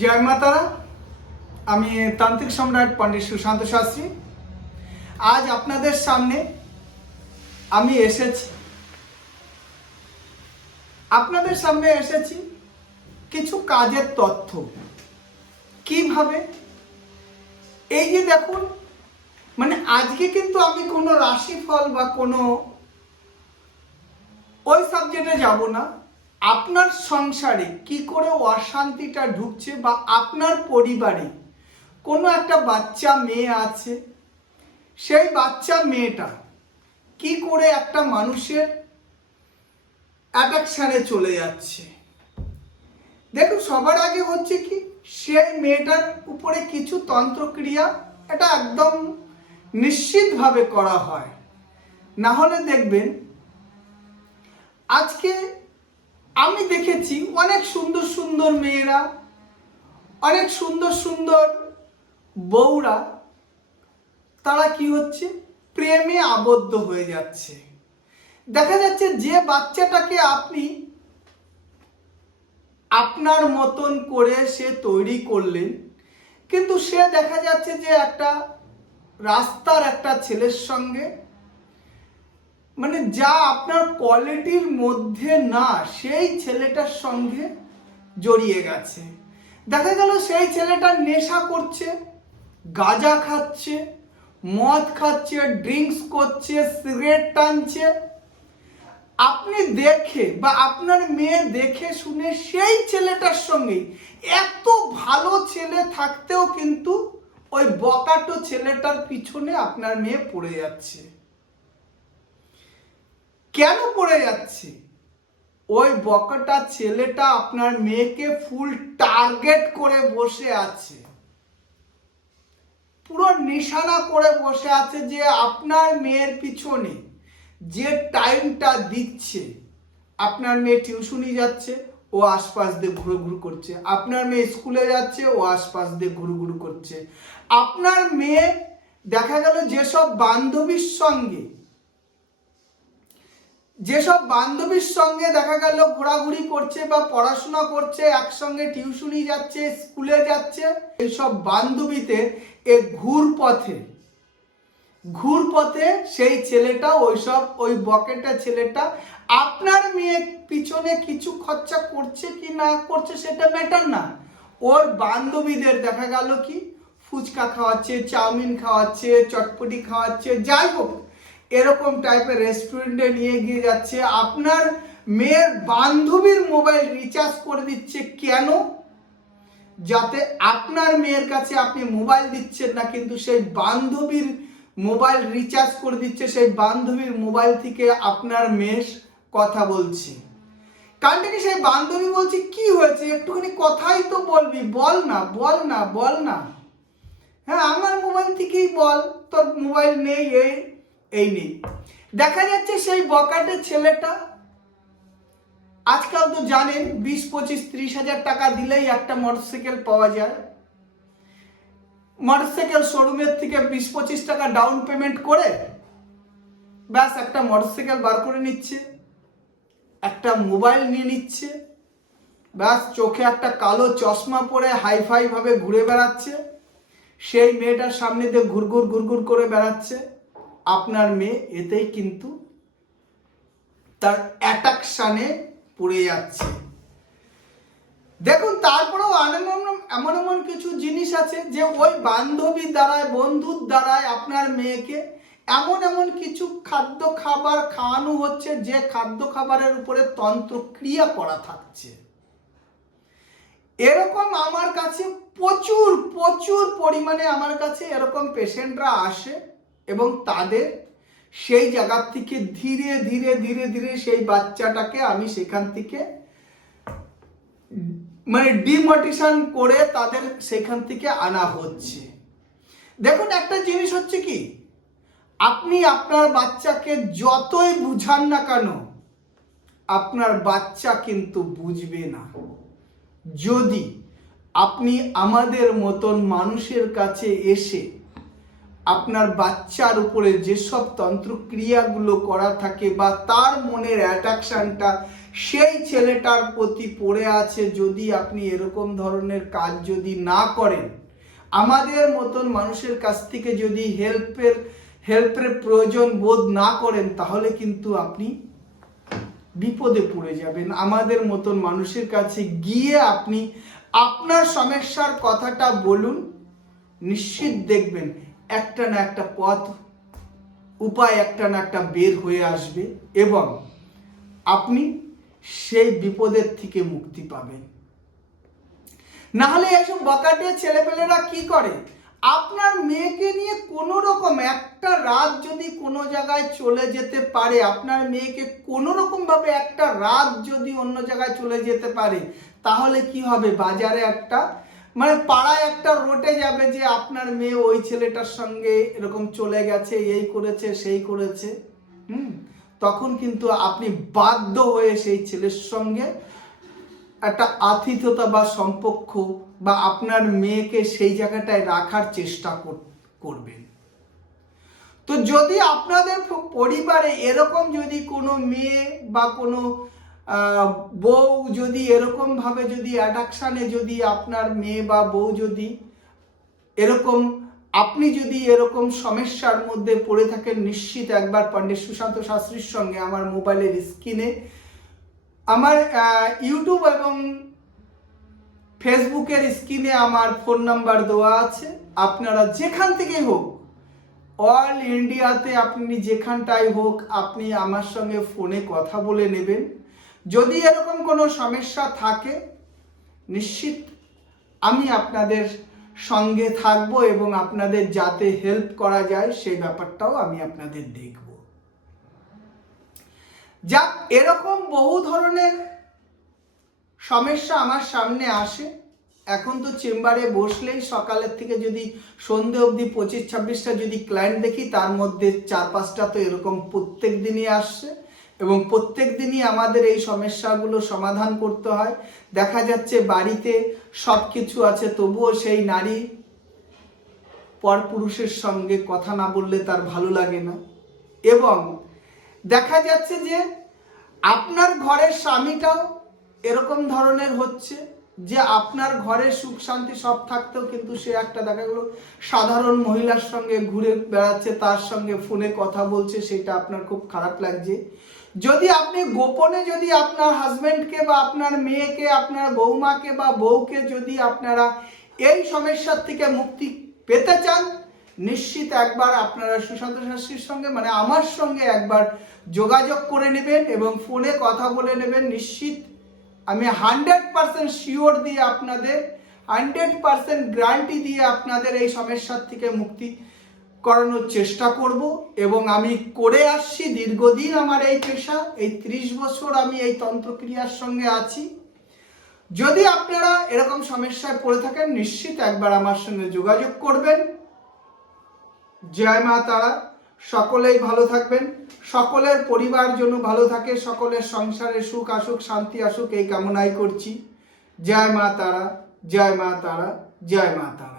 জয় মাতারা। আমি তান্ত্রিক সম্রাট পণ্ডিত সুশান্ত শাস্ত্রী। আজ আপনাদের সামনে আমি এসেছি কিছু কাজের তথ্য। কিভাবে, এই যে দেখুন, আজকে কিন্তু আমি কোনো রাশিফল বা কোনো ওই সাবজেক্টে যাব না। আপনার সংসারে কি করে অশান্তিটা ঢুকছে বা আপনার পরিবারে কোনো একটা বাচ্চা মেয়ে আছে, সেই বাচ্চা মেয়েটা কি করে একটা মানুষের অ্যাট্রাকশনে চলে যাচ্ছে। দেখুন, সবার আগে হচ্ছে কি, সেই মেয়েটার উপরে কিছু তন্ত্রক্রিয়া এটা একদম নিশ্চিতভাবে করা হয়। না হলে দেখবেন, আজকে আমি দেখেছি অনেক সুন্দর সুন্দর মেয়েরা, অনেক সুন্দর সুন্দর বউরা, তারা কি হচ্ছে, প্রেমে আবদ্ধ হয়ে যাচ্ছে। দেখা যাচ্ছে যে বাচ্চাটাকে আপনি আপনার মতন করে সে তৈরি করলেন, কিন্তু সে দেখা যাচ্ছে যে একটা রাস্তার একটা ছেলের সঙ্গে, যা আপনার কোয়ালিটির মধ্যে না, সেই ছেলেটার সঙ্গে জড়িয়ে গেছে। দেখা গেল সেই ছেলেটা নেশা করছে, গাঁজা খাচ্ছে, মদ খাচ্ছে, ড্রিঙ্কস করছে, সিগারেট টানছে। আপনি দেখে বা আপনার মেয়ে দেখে শুনে সেই ছেলেটার সঙ্গে, এত ভালো ছেলে থাকতেও কিন্তু ওই বকাটো ছেলেটার পিছনে আপনার মেয়ে পড়ে যাচ্ছে। কেন পড়ে যাচ্ছে? ওই বকাটা ছেলেটা আপনার মেয়েকে ফুল টার্গেট করে বসে আছে, পুরো নিশানা করে বসে আছে যে আপনার মেয়ের পিছনে যে টাইমটা দিচ্ছে, আপনার মেয়ে টিউশনি যাচ্ছে, ও আশপাশ দিয়ে ঘুরু করছে, আপনার মেয়ে স্কুলে যাচ্ছে, ও আশপাশ দিয়ে ঘুরু করছে, আপনার মেয়ে দেখা গেল যেসব বান্ধবীর সঙ্গে দেখা গেল ঘোরাঘুরি করছে বা পড়াশোনা করছে, একসঙ্গে টিউশনি যাচ্ছে, স্কুলে যাচ্ছে, এইসব বান্ধবীতে ঘুরপথে সেই ছেলেটা, ওই বকেটা ছেলেটা আপনার মেয়ে পিছনে কিছু খরচা করছে কি না করছে সেটা ম্যাটার না। ওর বান্ধবীদের দেখা গেল কি ফুচকা খাওয়াচ্ছে, চাউমিন খাওয়াচ্ছে, চটপটি খাওয়াচ্ছে, যাই হোক এরকম টাইপের রেস্টুরেন্টে নিয়ে গিয়ে যাচ্ছে। আপনার মেয়ের বান্ধবীর মোবাইল রিচার্জ করে দিচ্ছে। কেন? যাতে আপনার মেয়ের কাছে আপনি মোবাইল দিচ্ছেন না, কিন্তু সেই বান্ধবীর মোবাইল রিচার্জ করে দিচ্ছে, সেই বান্ধবীর মোবাইল থেকে আপনার মেয়ে কথা বলছে। কারণটা কি, সেই বান্ধবী বলছে কি হয়েছে, একটুখানি কথাই তো বলবি, বল না। হ্যাঁ, আমার মোবাইল থেকেই বল, তোর মোবাইল নেই, এই নেই। দেখা যাচ্ছে সেই বকাটে ছেলেটা, আজকাল তো জানেন 20, 25, 30 হাজার টাকা দিলেই একটা মোটরসাইকেল পাওয়া যায়। মোটরসাইকেল শোরুমের থেকে 20-25 টাকা ডাউন পেমেন্ট করে ব্যাস একটা মোটরসাইকেল বার করে নিচ্ছে, একটা মোবাইল নিয়ে নিচ্ছে, ব্যাস চোখে একটা কালো চশমা পরে হাইফাই ভাবে ঘুরে বেড়াচ্ছে, সেই মেয়েটার সামনে দিয়ে ঘুরঘুর করে বেড়াচ্ছে। আপনার মেয়ে এতেই কিন্তু তার অ্যাট্রাকশনে পড়ে যাচ্ছে। দেখুন, তারপরেও এমন কিছু জিনিস আছে যে ওই বান্ধবীর দ্বারায়, বন্ধুর দ্বারায় আপনার মেয়েকে এমন কিছু খাদ্য খাবার খাওয়ানো হচ্ছে, যে খাদ্য খাবারের উপরে তন্ত্রক্রিয়া করা থাকছে। এরকম আমার কাছে প্রচুর পরিমাণে আমার কাছে এরকম পেশেন্টরা আসে, এবং তাদের সেই জায়গা থেকে ধীরে সেই বাচ্চাটাকে আমি সেখান থেকে ডিমোটিশন করে তাদের সেখান থেকে আনা হচ্ছে। দেখুন, একটা জিনিস হচ্ছে কি, আপনি আপনার বাচ্চাকে যতই বুঝান না কেন, আপনার বাচ্চা কিন্তু বুঝবে না। যদি আপনি আমাদের মতন মানুষের কাছে এসে আপনার বাচ্চার উপরে যেসব তন্ত্রক্রিয়াগুলো করা থাকে বা তার মনের অ্যাট্রাকশনটা সেই ছেলেটার প্রতি পড়ে আছে। যদি আপনি এরকম ধরনের কাজ যদি না করেন, আমাদের মতন মানুষের কাছ থেকে যদি হেল্পের প্রয়োজন বোধ না করেন, তাহলে কিন্তু আপনি বিপদে পড়ে যাবেন। আমাদের মতন মানুষের কাছে গিয়ে আপনি আপনার সমস্যার কথাটা বলুন, নিশ্চিত দেখবেন একটা না একটা উপায় একটা না একটা বের হয়ে আসবে এবং আপনি সেই বিপদের থেকে মুক্তি পাবেন। না হলে এইসব বকাটে ছেলেপেলেরা কি করে, আপনার মেয়েকে নিয়ে কোনো রকম একটা রাত যদি কোনো জায়গায় চলে যেতে পারে, আপনার মেয়েকে কোনো রকম ভাবে একটা রাত যদি অন্য জায়গায় চলে যেতে পারে, তাহলে কি হবে, বাজারে একটা মানে পাড়ায় একটা রটে যাবে যে আপনার মেয়ে ওই ছেলেটার সঙ্গে এরকম চলে গেছে, এই করেছে সেই করেছে। তখন কিন্তু আপনি বাধ্য হয়ে সেই ছেলের সঙ্গে একটা আতিথ্যতা বা সম্পর্ক বা আপনার মেয়েকে সেই জায়গাটায় রাখার চেষ্টা করবেন। তো যদি আপনাদের পরিবারে এরকম যদি কোনো মেয়ে বা কোনো বউ যদি এরকম ভাবে যদি অ্যাডাকশানে যদি আপনার মেয়ে বা বউ যদি এরকম আপনি যদি এরকম সমস্যার মধ্যে পড়ে থাকেন, নিশ্চিত একবার পণ্ডিত সুশান্ত শাস্ত্রীর সঙ্গে আমার মোবাইলের স্ক্রিনে আমার ইউটিউব এবং ফেসবুকের স্ক্রিনে আমার ফোন নাম্বার দেওয়া আছে। আপনারা যেখান থেকেই হোক, অল ইন্ডিয়াতে আপনি যেখানটাই হোক, আপনি আমার সঙ্গে ফোনে কথা বলে নেবেন। যদি এরকম কোনো সমস্যা থাকে, নিশ্চিত আমি আপনাদের সঙ্গে থাকবো এবং আপনাদের যাতে হেল্প করা যায় সেই ব্যাপারটাও আমি আপনাদের দেখব। যাক, এরকম বহু ধরনের সমস্যা আমার সামনে আসে। এখন তো চেম্বারে বসলেই সকালের থেকে যদি সন্ধে অবধি 25-26টা যদি ক্লায়েন্ট দেখি, তার মধ্যে 4-5টা তো এরকম প্রত্যেক দিনই আসছে এবং প্রত্যেক দিনই আমাদের এই সমস্যাগুলো সমাধান করতে হয়। দেখা যাচ্ছে বাড়িতে সব কিছু আছে, তবুও সেই নারী পরপুরুষের সঙ্গে কথা না বললে তার ভালো লাগে না। এবং দেখা যাচ্ছে যে আপনার ঘরের স্বামীটাও এরকম ধরনের হচ্ছে যে আপনার ঘরে সুখ শান্তি সব থাকতেও কিন্তু সে একটা দেখা গেল সাধারণ মহিলার সঙ্গে ঘুরে বেড়াচ্ছে, তার সঙ্গে ফোনে কথা বলছে, সেটা আপনার খুব খারাপ লাগছে। যদি আপনি গোপনে যদি আপনার হাজবেন্ডকে বা আপনার মেয়েকে, আপনার বৌমাকে বা বউকে যদি আপনারা এই সমস্যার থেকে মুক্তি পেতে চান, নিশ্চিত একবার আপনারা সুশান্ত শাস্ত্রীর সঙ্গে মানে আমার সঙ্গে একবার যোগাযোগ করে নেবেন এবং ফোনে কথা বলে নেবেন। নিশ্চিত আমি 100% শিওর দিয়ে আপনাদের 100% গ্যারান্টি দিয়ে আপনাদের এই সমস্যার থেকে মুক্তি করানোর চেষ্টা করব এবং আমি করে আসছি দীর্ঘদিন। আমার এই পেশা, এই 30 বছর আমি এই তন্ত্রক্রিয়ার সঙ্গে আছি। যদি আপনারা এরকম সমস্যায় পড়ে থাকেন, নিশ্চিত একবার আমার সঙ্গে যোগাযোগ করবেন। জয় মা তারা, সকলেই ভালো থাকবেন, সকলের পরিবার যেন ভালো থাকে, সকলের সংসারে সুখ আসুক, শান্তি আসুক, এই কামনাই করছি। জয় মা তারা, জয় মা তারা, জয় মা তারা।